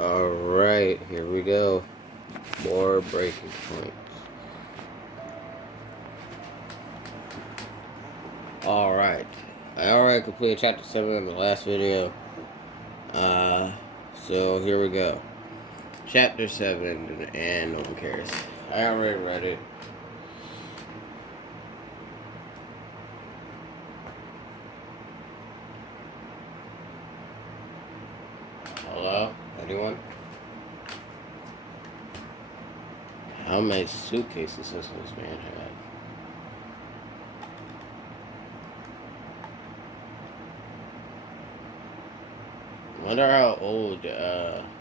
Alright, here we go. More breaking points. Alright. I already completed chapter 7 in the last video. So here we go. Chapter 7, and no one cares. I already read it. Hello? Anyone? How many suitcases does this man have? Wonder how old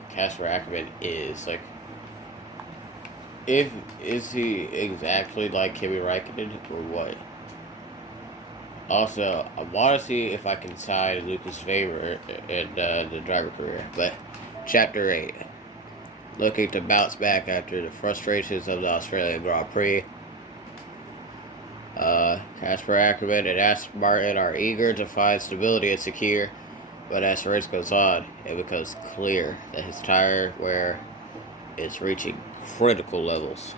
Casper Ackerman is. Like, is he exactly like Kimi Räikkönen or what? Also, I want to see if I can decide Luca's favorite in the driver career. But Chapter 8. Looking to bounce back after the frustrations of the Australian Grand Prix. Casper Ackerman and Aston Martin are eager to find stability and secure, but as the race goes on, it becomes clear that his tire wear is reaching critical levels.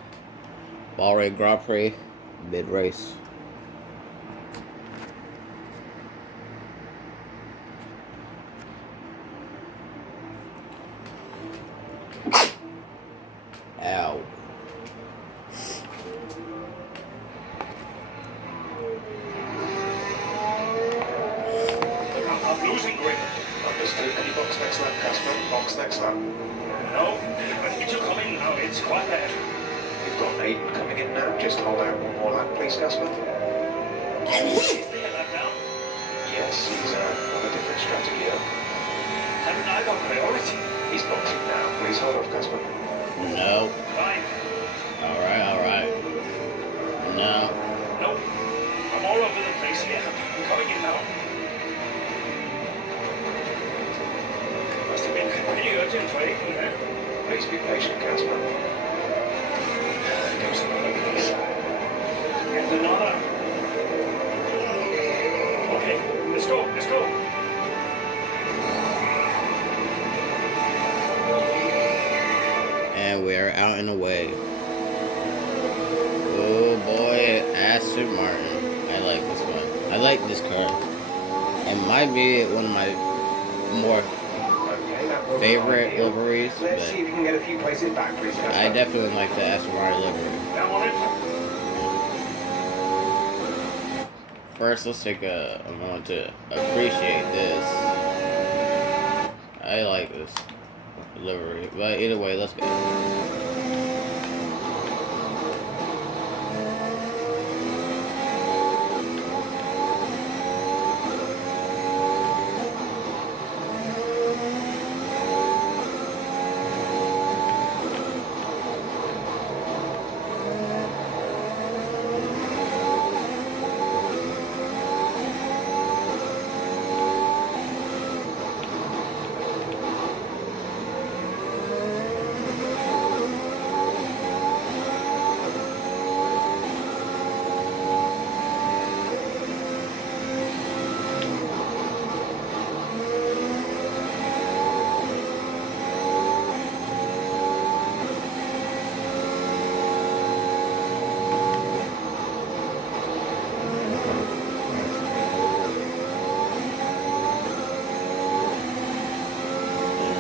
Bahrain Grand Prix, mid-race. Ow. I'm losing grip. Understood. Can you box next lap, Casper? Box next lap. No, but need to come in now. It's quite bad. You've got Aiden coming in now. Just hold out one more lap, please, Casper. Is there a lap now? Yes, he's on a different strategy. Haven't I got priority? He's boxing now. Please hold off, Casper. No. Fine. Alright. No. Nope. I'm all over the place here. I'm coming in now. Must have been pretty urgent for Aiden there. Please be patient, Casper. There goes another piece. And another. Okay, let's go. And we're out and away. Oh boy, Aston Martin. I like this one. I like this car. It might be one of my more favorite liveries, but Let's see if you can get a few places back, please. I definitely like the Aston Martin livery. Down on it. First, let's take a moment to appreciate this. I like this livery, but either way, let's go.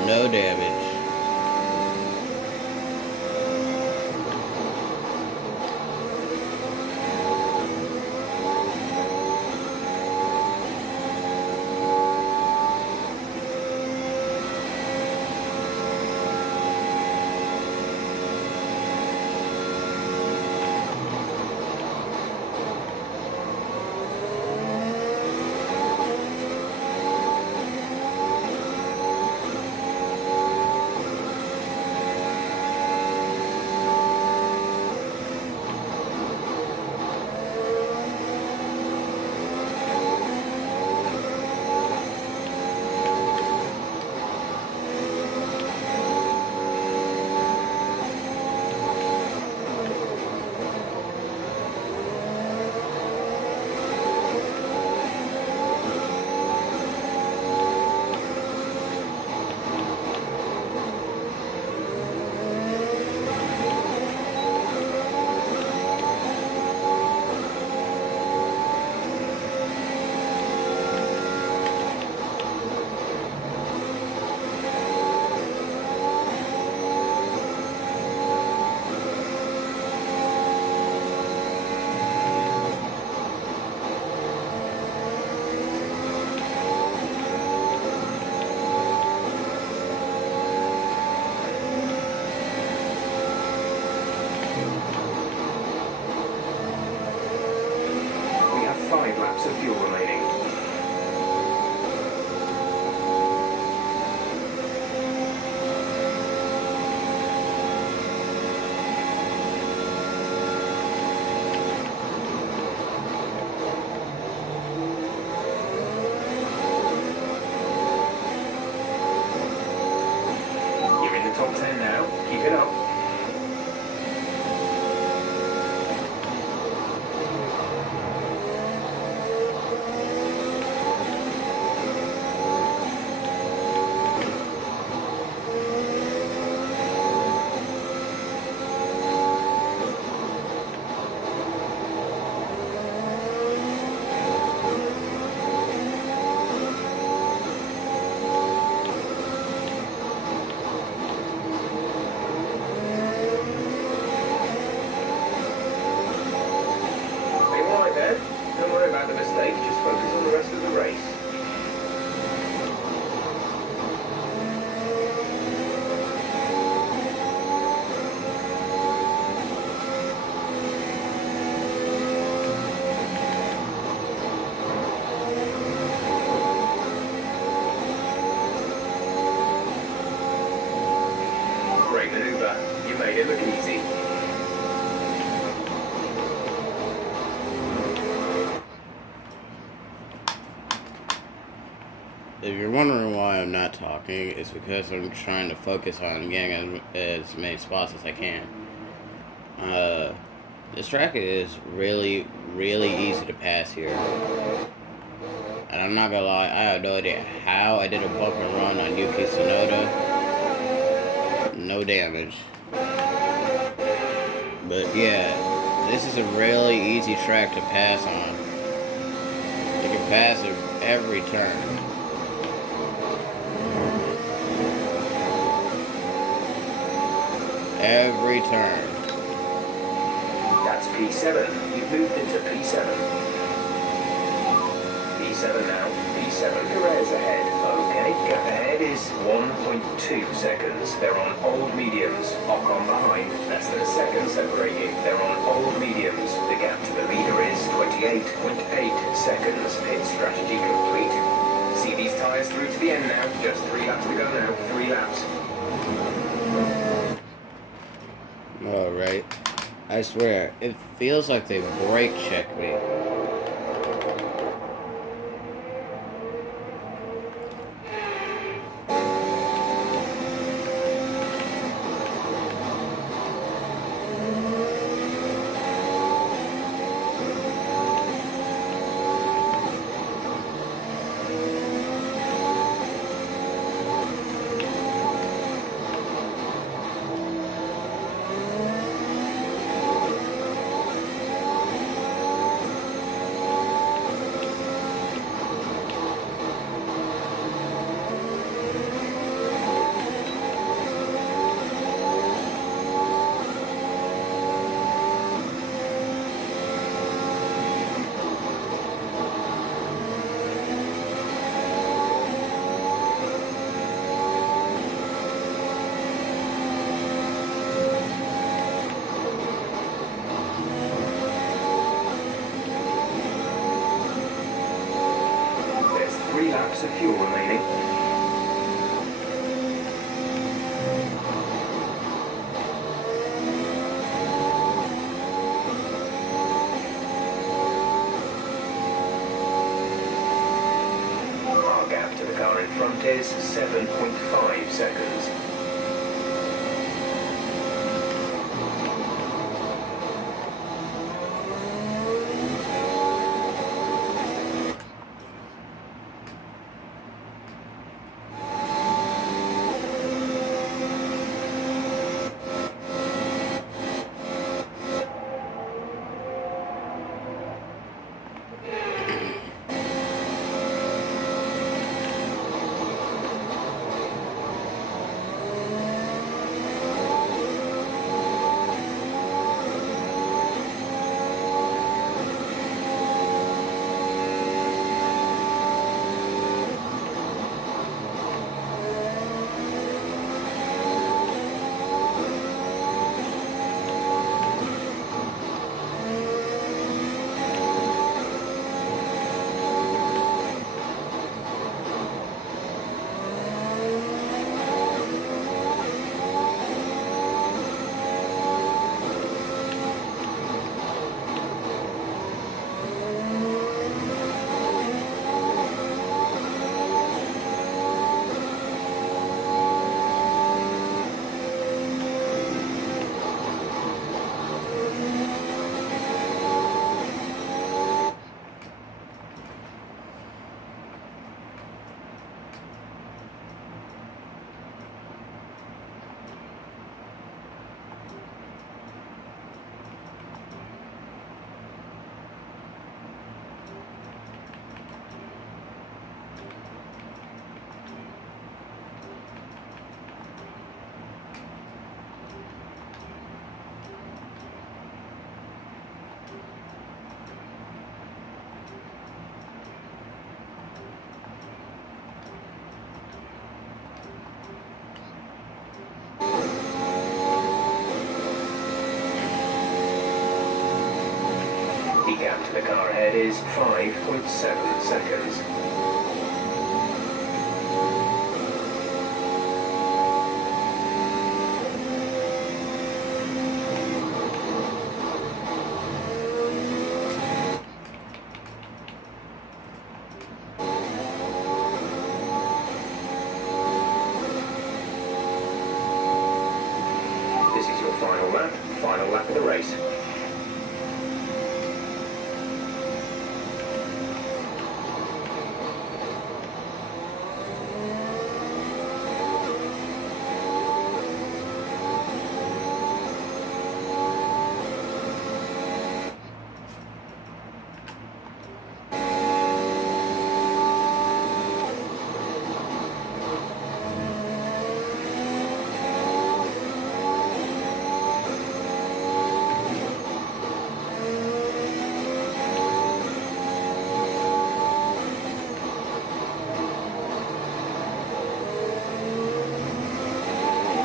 No damage. top 10 now. Keep it up. Don't worry about the mistake, just focus on the rest of the race. Great maneuver. You made it look easy. If you're wondering why I'm not talking, it's because I'm trying to focus on getting as many spots as I can. This track is really, really easy to pass here. And I'm not gonna lie, I have no idea how I did a bump and run on Yuki Tsunoda. No damage. But yeah, this is a really easy track to pass on. You can pass it every turn. Every turn. That's P7. You've moved into P7. P7 now. P7. Perez ahead. Okay, gap ahead is 1.2 seconds. They're on old mediums. Ocon behind. Less than a second separate you. They're on old mediums. The gap to the leader is 28.8 seconds. Pit strategy complete. See these tyres through to the end now. Just 3 laps to go now. 3 laps. Alright. I swear, it feels like they brake check me. Of fuel remaining. Our gap to the car in front is 7.5 seconds. ahead is 5.7 seconds. This is your final lap of the race.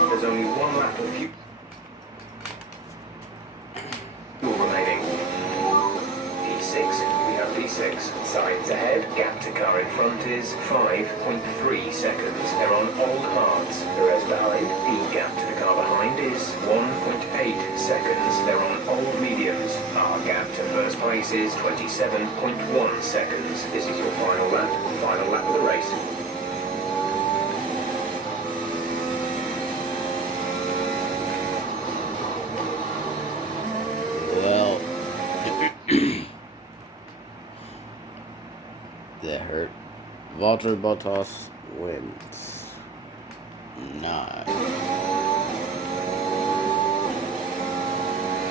There's only one lap of fuel remaining. P6, we have P6. Signs ahead, gap to car in front is 5.3 seconds. They're on old hards. The rest behind, the gap to the car behind is 1.8 seconds. They're on old mediums. Our gap to first place is 27.1 seconds. This is your final lap of the race. Well, that hurt. Valtteri Bottas wins. Nah.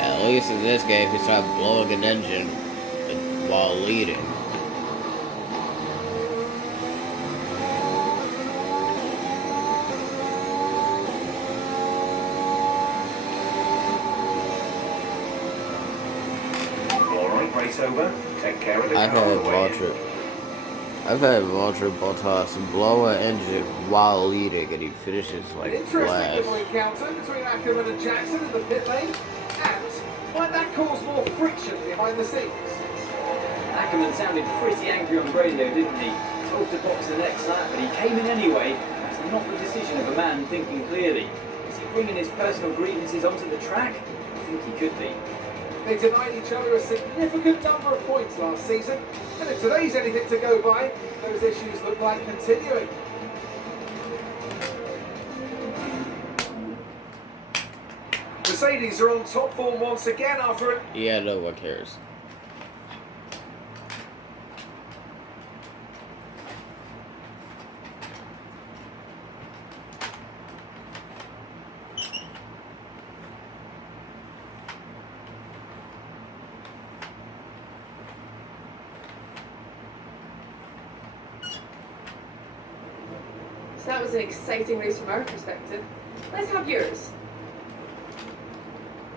At least in this game, he stopped blowing an engine while leading. Alright, race over. Take care of the I've car had on the way in. Valtteri Bottas blow an engine while leading, and he finishes like Interesting last. little encounter between Ackerman and Jackson in the pit lane, and might that cause more friction behind the scenes? Ackerman sounded pretty angry on the radio, didn't he? Told to box the next lap, but he came in anyway. That's not the decision of a man thinking clearly. Is he bringing his personal grievances onto the track? I think he could be. They denied each other a significant number of points last season, and if today's anything to go by, those issues look like continuing. Mercedes are on top form once again after it. Yeah, no one cares. So that was an exciting race from our perspective. Let's have yours.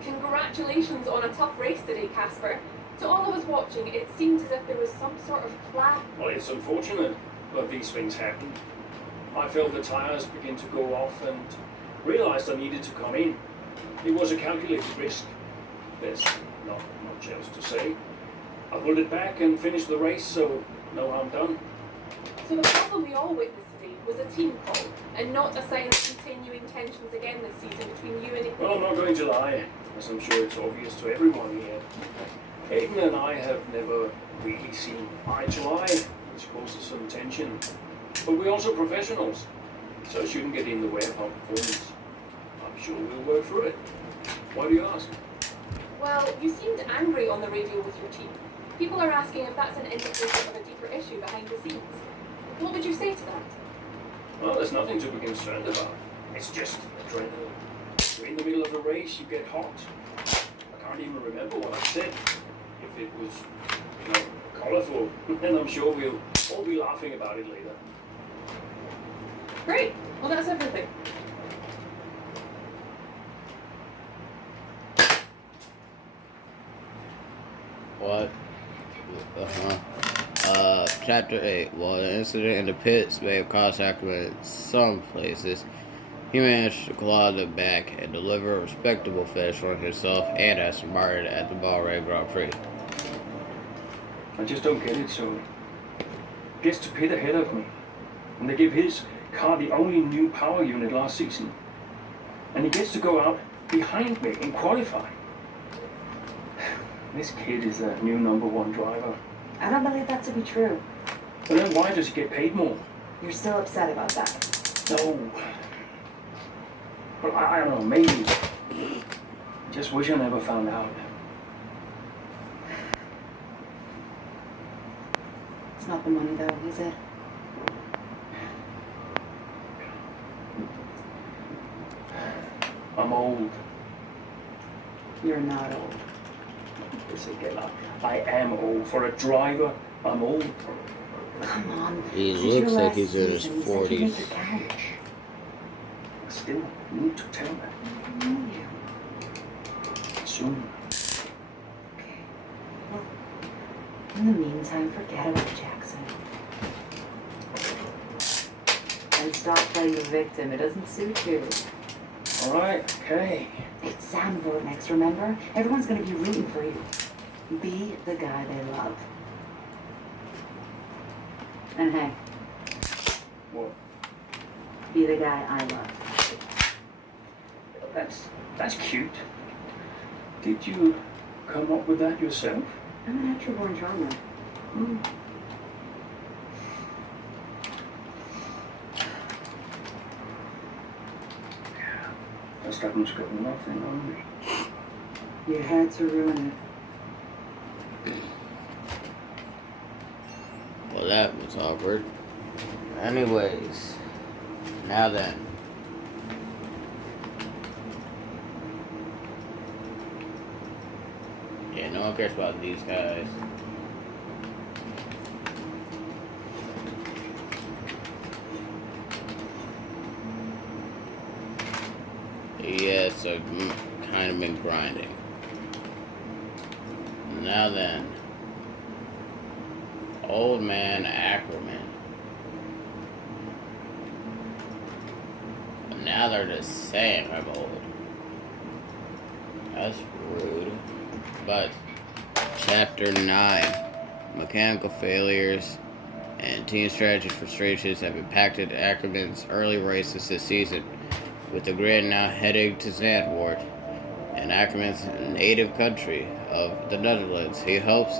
Congratulations on a tough race today, Casper. To all of us watching, it seemed as if there was some sort of plan. Well, it's unfortunate, but these things happen. I felt the tyres begin to go off and realised I needed to come in. It was a calculated risk. There's not much else to say. I pulled it back and finished the race, so no harm done. So the problem we all witnessed today was a team call, and not a sign of continuing tensions again this season between you and... Well, I'm not going to lie, as I'm sure it's obvious to everyone here. Aiden and I have never really seen eye to eye, which causes some tension. But we're also professionals, so it shouldn't get in the way of our performance. I'm sure we'll work through it. Why do you ask? Well, you seemed angry on the radio with your team. People are asking if that's an indicator of a deeper issue behind the scenes. What would you say to that? Well, there's nothing to be concerned about. It's just adrenaline. You're in the middle of a race, you get hot. I can't even remember what I said. If it was, colourful, then I'm sure we'll all be laughing about it later. Great. Well, that's everything. What? Chapter 8. While the incident in the pits may have caused Ackerman in some places, he managed to claw them back and deliver a respectable finish for himself and Aston Martin at the Bahrain Grand Prix. I just don't get it, so gets to pit ahead of me. And they give his car the only new power unit last season. And he gets to go out behind me in qualifying. This kid is the new #1 driver. I don't believe that to be true. But then why does he get paid more? You're still upset about that. No. But I don't know, maybe. I just wish I never found out. It's not the money though, is it? I'm old. You're not old. Yes, again, I am old. For a driver, I'm old. Come on. He this is your looks like last he's in his season. You said you'd 40s. make it count. Still, you need to tell me. I know you. Soon. Okay. Well, in the meantime, forget about Jackson. And stop playing the victim. It doesn't suit you. Alright, okay. It's Sandvoort next, remember? Everyone's gonna be rooting for you. Be the guy they love. And hey, What? be the guy I love. That's cute. Did you come up with that yourself? I'm a natural born charmer. That haven's got nothing on me. You had to ruin it. Well, that was awkward. Anyways, now then. Yeah, no one cares about these guys. Yeah, so kind of been grinding. Now then. Old man Ackerman. But now they're just saying I'm old. That's rude. But Chapter 9. Mechanical failures and team strategy frustrations have impacted Ackerman's early races this season, with the grid now heading to Zandvoort, in Ackerman's native country of the Netherlands. He hopes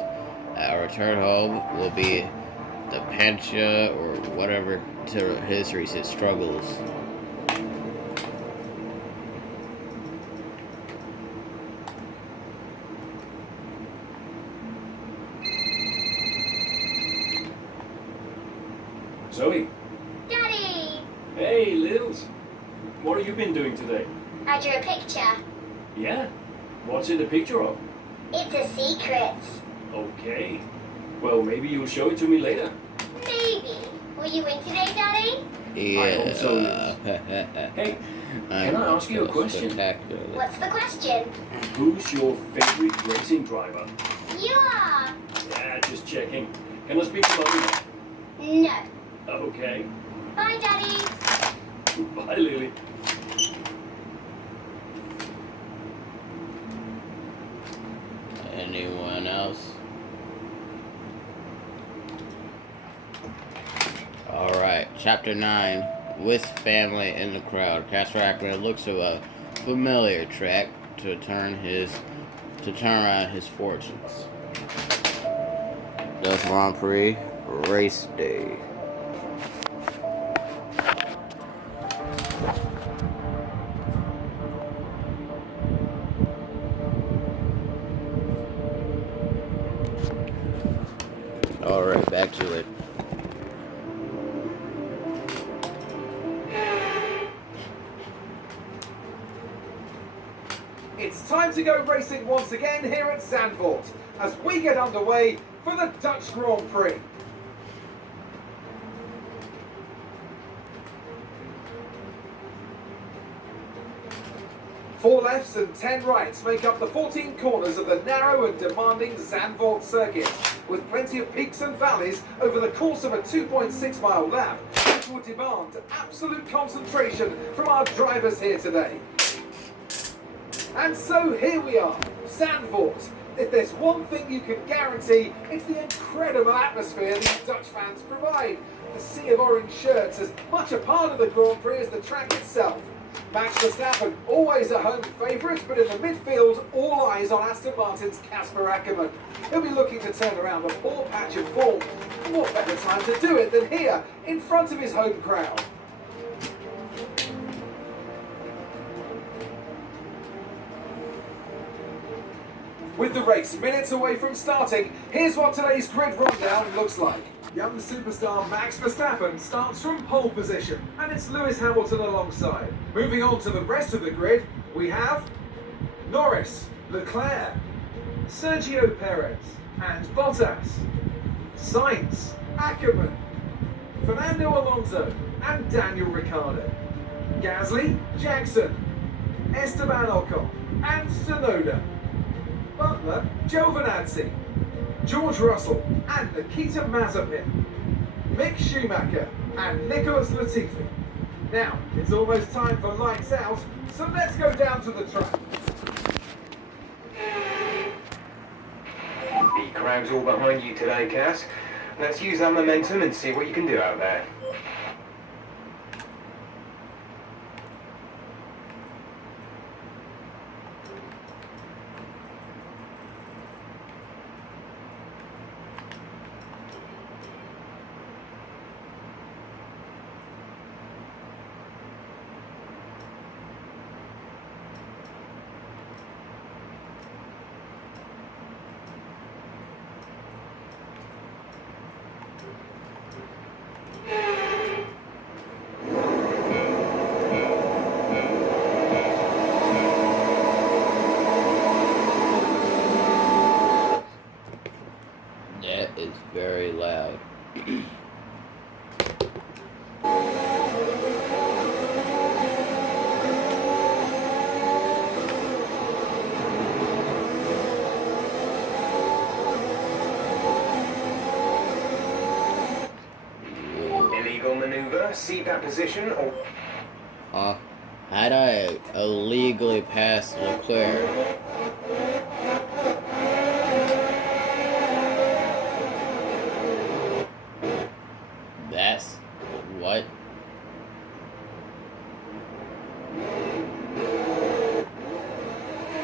our return home will be the panacea or whatever to his recent struggles. Zoe. Daddy! Hey, Lils. What have you been doing today? I drew a picture. Yeah? What's it a picture of? It's a secret. Okay. Well, maybe you'll show it to me later. Maybe. Will you win today, Daddy? Yeah. I hope so, Lils. Hey, can I ask you a question? What's the question? Who's your favorite racing driver? You are. Yeah, just checking. Can I speak to Mommy now? No. Okay. Bye, Daddy. Bye, Lily. Anyone else? Alright, Chapter 9. With family in the crowd, Casper Ackerman looks to a familiar track to turn around his fortunes. The Grand Prix race day. Alright, back to it. It's time to go racing once again here at Zandvoort as we get underway for the Dutch Grand Prix. Four lefts and 10 rights make up the 14 corners of the narrow and demanding Zandvoort circuit, with plenty of peaks and valleys over the course of a 2.6 mile lap, which will demand absolute concentration from our drivers here today. And so here we are, Zandvoort, If there's one thing you can guarantee, it's the incredible atmosphere these Dutch fans provide. The sea of orange shirts as much a part of the Grand Prix as the track itself. Max Verstappen, always a home favourite, but in the midfield, all eyes on Aston Martin's Casper Ackerman. He'll be looking to turn around a poor patch of form. What better time to do it than here, in front of his home crowd? With the race minutes away from starting, here's what today's grid rundown looks like. Young superstar Max Verstappen starts from pole position, and it's Lewis Hamilton alongside. Moving on to the rest of the grid, we have Norris, Leclerc, Sergio Perez, and Bottas, Sainz, Ackerman, Fernando Alonso, and Daniel Ricciardo, Gasly, Jackson, Esteban Ocon, and Tsunoda, Butler, Giovinazzi, George Russell and Nikita Mazepin, Mick Schumacher and Nicholas Latifi. Now, it's almost time for lights out, so let's go down to the track. The crowd's all behind you today, Cass. Let's use that momentum and see what you can do out there. That is very loud. Illegal maneuver, see that position, or... How'd I illegally pass Leclerc? That's what?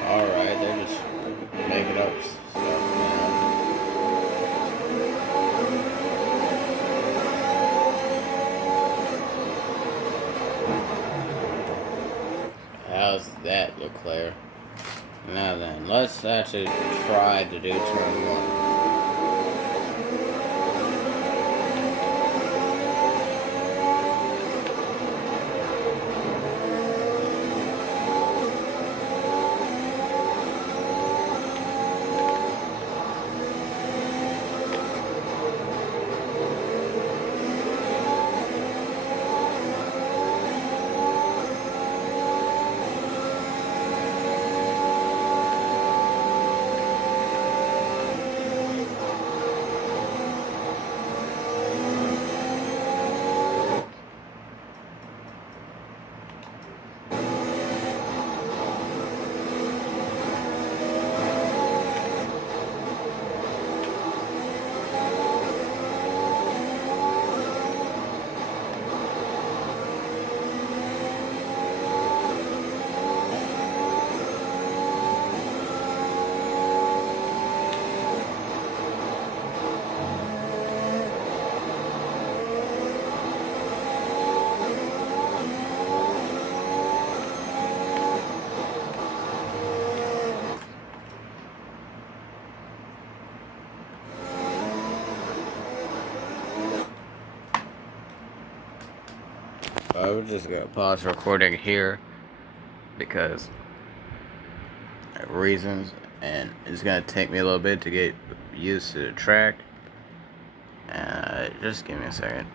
Alright, they're just making up stuff now. How's that, Leclerc? Now then, let's actually try to do turn one. I'm just gonna pause recording here because of reasons, and it's gonna take me a little bit to get used to the track. Just give me a second.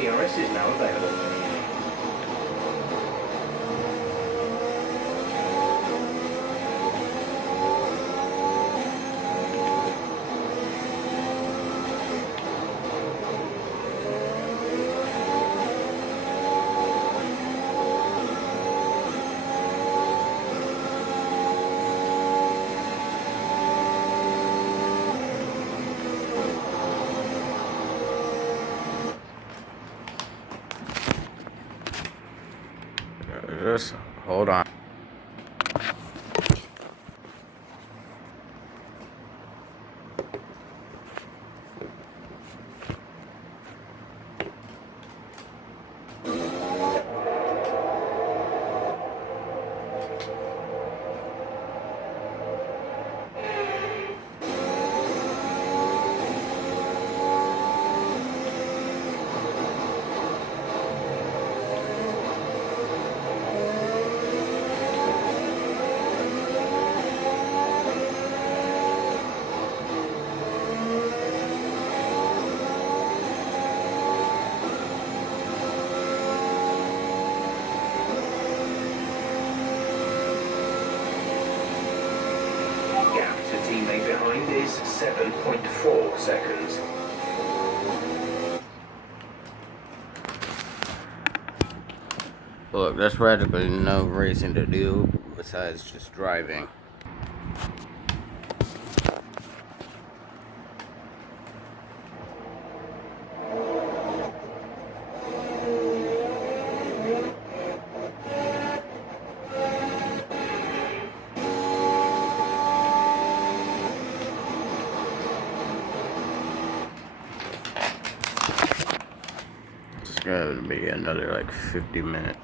DRS is now available. Just hold on. Gap to teammate behind is 7.4 seconds. Look, there's practically no racing to do besides just driving. It's gonna be another like 50 minutes.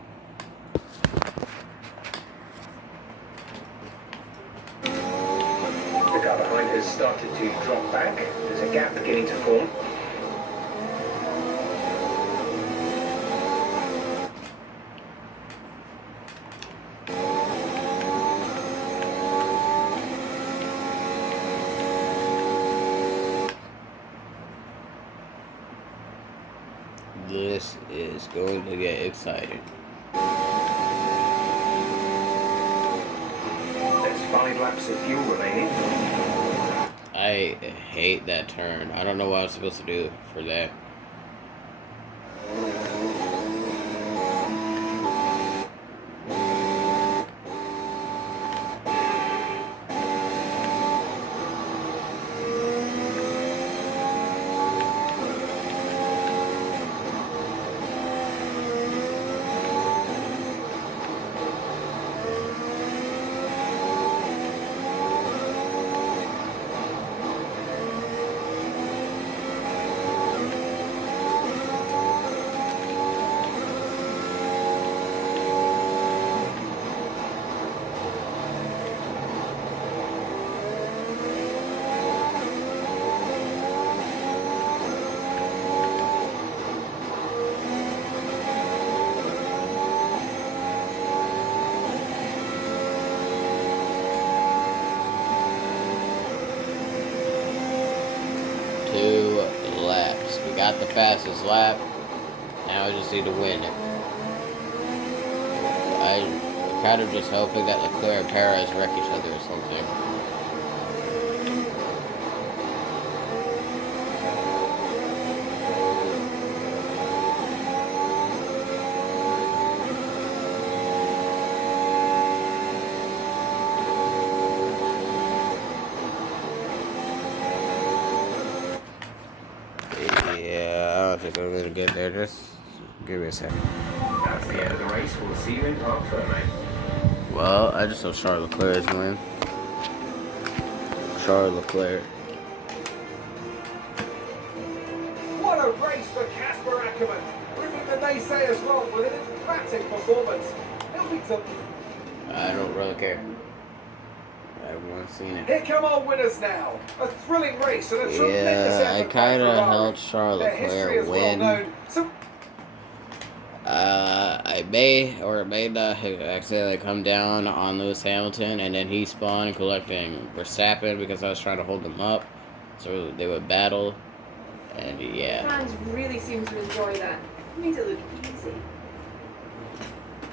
The car behind has started to drop back. There's a gap beginning to form. This is going to get exciting. There's 5 laps of fuel remaining. I hate that turn. I don't know what I was supposed to do for that. Laps. We got the fastest lap. Now we just need to win it. I'm kind of just hoping that Leclerc and Perez wreck each other or something. Yeah, I don't think I'm gonna get there. Just give me a second. That's the end of the race. We'll see you in Park Ferme. Well, I just saw Charles Leclerc's win. Charles Leclerc. What a race for Casper Ackerman, proving the naysayers wrong with an emphatic performance. He'll be done. I don't really care. Everyone's seen it. Here come our winners now. A thrilling race and a tremendous Yeah, I effort by kind of Ferrari. helped Charles Their history Leclerc is well win. known. So I may or may not have accidentally come down on Lewis Hamilton, and then he spawned collecting Verstappen because I was trying to hold him up, so they would battle, and yeah. Fans really seem to enjoy that. Made it look easy.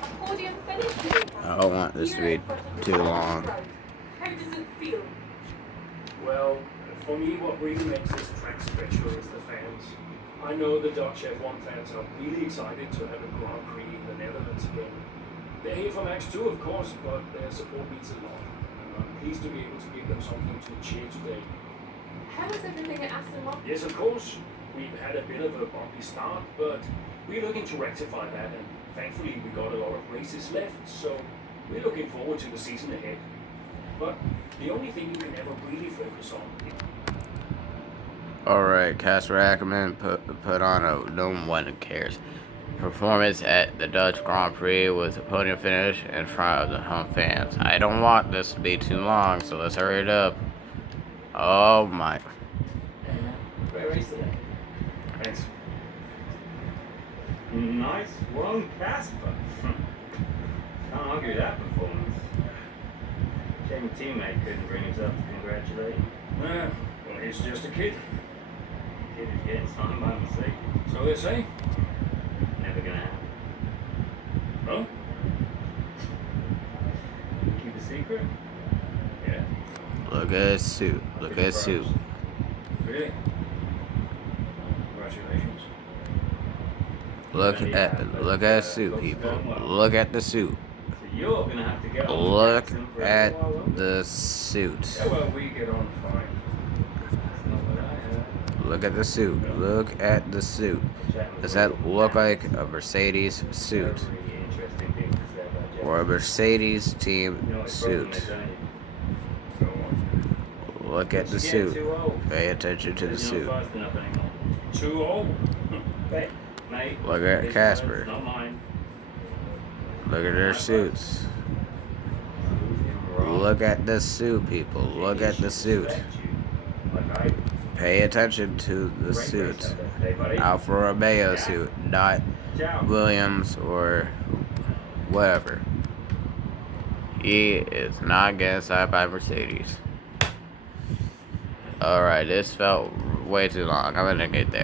A podium finish today. I don't want this to be too long. How does it feel? Well, for me, what really makes this track special is the fans. I know the Dutch F1 fans are really excited to have a Grand Prix in the Netherlands again. They're here for Max 2, of course, but their support means a lot. And I'm pleased to be able to give them something to cheer today. How is everything at Aston Martin? Yes, of course, we've had a bit of a bumpy start, but we're looking to rectify that and Thankfully, we got a lot of races left, so we're looking forward to the season ahead. But the only thing you can ever really focus on is Alright, Casper Ackerman put on a no one cares performance at the Dutch Grand Prix with a podium finish in front of the home fans. I don't want this to be too long, so let's hurry it up. Oh my. Great race today. Thanks. Nice one, Casper. Can't argue that performance. Shame your teammate couldn't bring himself to congratulate you. Well, he's just a kid. Kid is getting signed by Mercedes. So they say. Never gonna happen. Huh? Keep a secret? Yeah. Look at his suit. Look at his suit. Really? Congratulations. Look at his suit, people. Look at the suit. So you're gonna have to get on Look Jackson for a at while, won't you? the suit. Yeah, well, we get on fine. That's not what I heard. Look at the suit. Look at the suit. Does that look like a Mercedes suit? Really interesting things to say about Jackson. Or a Mercedes You team know what his problem suit? is, don't you? Go on. Look at the He's getting suit. too old. Pay attention to the You're suit. not fast enough anymore. Too old? Hey, mate. Look at his Casper. words, not mine. Look at their suits. Look at the suit, people. Look at the suit. Pay attention to the suit. Alfa Romeo suit, not Williams or whatever. He is not getting signed by Mercedes. Alright, this felt way too long. I'm gonna get there.